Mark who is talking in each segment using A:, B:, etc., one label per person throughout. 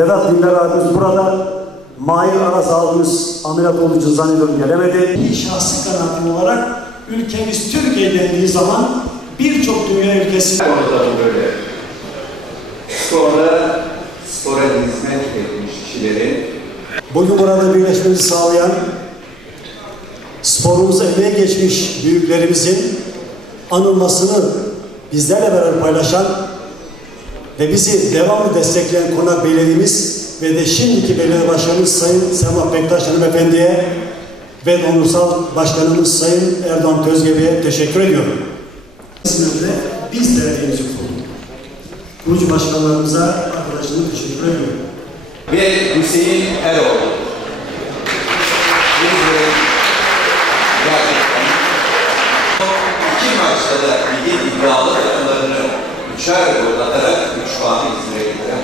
A: Vedat Dindar abimiz burada. Mahir Aras abimiz ameliyat olduğu için zannediyorum gelemedi.
B: Bir şahsi kanaatim olarak ülkemiz Türkiye dendiği zaman birçok dünya ülkesi
C: Orada da böyle. Sonra spora hizmet etmiş kişilerin
A: Bugün burada birleşmemizi sağlayan sporumuza emeğe geçmiş büyüklerimizin anılmasını bizlerle beraber paylaşan ve bizi devamlı destekleyen Konak Belediye'miz ve de şimdiki belediye başkanımız Sayın Sema Bektaş Hanımefendi'ye ve onursal başkanımız Sayın Erdoğan Tözgebe'ye teşekkür ediyorum. İsminde biz belediyemizi kurduk. Kurucu başkanlarımıza arkadaşlarıma teşekkür ediyorum.
C: ve Hüseyin Eroğlu. İki maçta da ligin iddialı takımlarını üçer gol atarak üç puanı İzmir'e getiren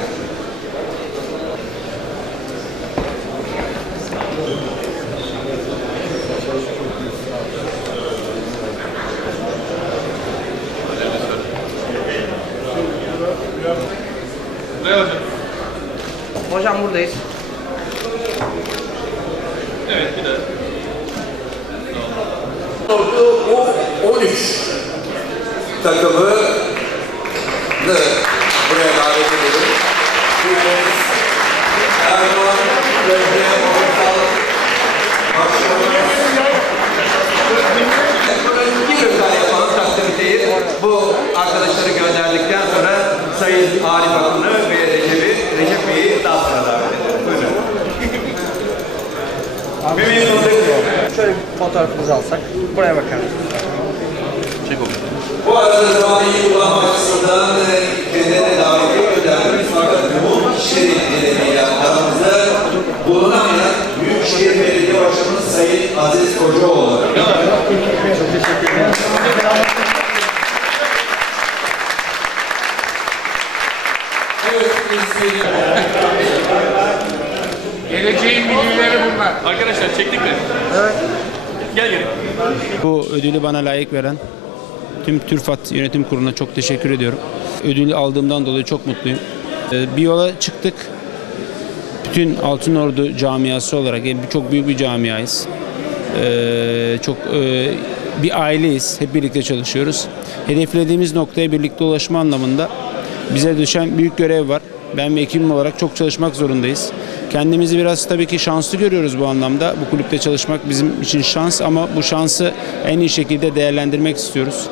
D: Hocam buradayız.
C: Ordu bu 13 takımı buraya davet edelim. Erdoğan Gözde Ortal Başkanımız bir gün daha yapalım takdimdeyiz. Bu arkadaşları gönderdikten sonra Sayın Arif Akın'ı ve Recep'i, Recep Bey'i daha sonra davet edelim. Buyurun. Mümkün olduk.
D: Şöyle bir fotoğrafınızı alsak. Buraya bakar
C: Bu arada zamanı iyi kullanmak Sayın Aziz Kocaoğlu. Evet,
E: Geleceğin bilgileri bunlar. Arkadaşlar çektik mi? Evet. Gel geri.
F: Bu ödülü bana layık veren tüm TÜRFAT Yönetim Kurulu'na çok teşekkür ediyorum. Ödülü aldığımdan dolayı çok mutluyum. Ee, Bir yola çıktık. Bütün Altınordu camiası olarak çok büyük bir camiayız. Ee, Çok e, bir aileyiz. Hep birlikte çalışıyoruz. Hedeflediğimiz noktaya birlikte ulaşma anlamında bize düşen büyük görev var. Ben ve ekibim olarak çok çalışmak zorundayız. Kendimizi biraz tabii ki şanslı görüyoruz bu anlamda. Bu kulüpte çalışmak bizim için şans ama bu şansı en iyi şekilde değerlendirmek istiyoruz.